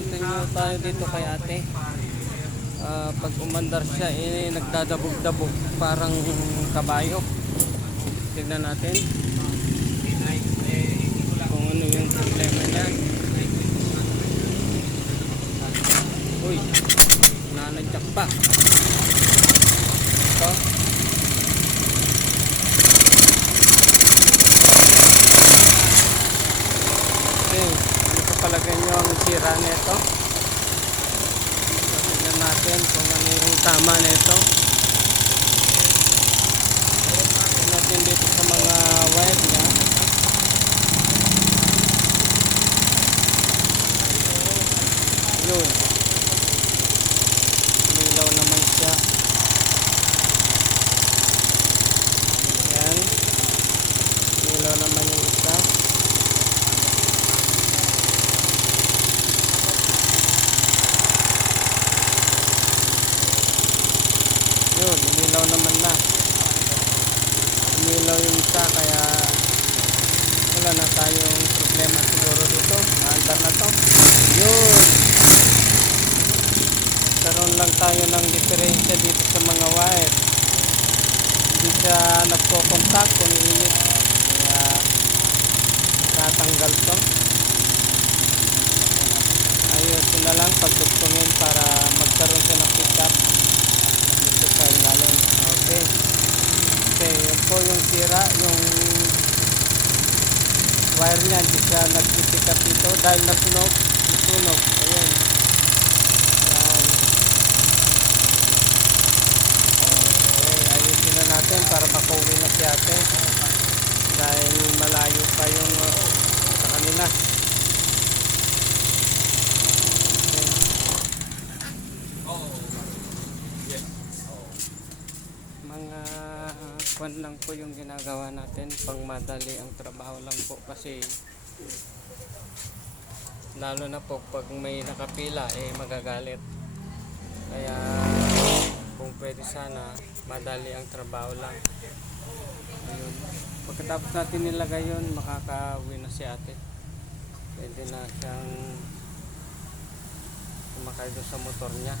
continue tayo dito kay ate. Ah, pag umandar siya, eh, nagdadabog-dabog parang kabayo. Tignan natin kung ano yung problema niya. Uy, nanadyak pa. Ito. Okay, palagay nyo ang sira nito? Tignan natin kung ano yung tama nito. Tignan natin dito sa mga wire niya. Yun. Umilaw naman siya. Yan. Umilaw naman yung isa. Yun, umilaw naman na. Umilaw yung isa kaya wala na tayong problema siguro dito. Maandar na to. Yun. Nagkaroon lang tayo ng diferensya dito sa mga wire. Hindi siya nagko-contact kung init. Kaya tatanggal to. Ayusin na lang pagdugtungin para magkaroon siya ng pick up dito sa ilalim. Okay. Okay, yun po yung wire niya, hindi siya nag-pick up dito dahil nasunog, nasunog. Ayun. Yan. Okay, ayusin na natin para makauwi na si ate. Dahil malayo pa yung uh, sa kanila. Mga kwan lang po yung ginagawa natin. Pang madali ang trabaho lang po kasi lalo na po pag may nakapila eh magagalit. Kaya kung pwede sana madali ang trabaho lang. Ayun. Pagkatapos natin nilagay yun makakauwi na si ate. Pwede na siyang kumakay sa motor niya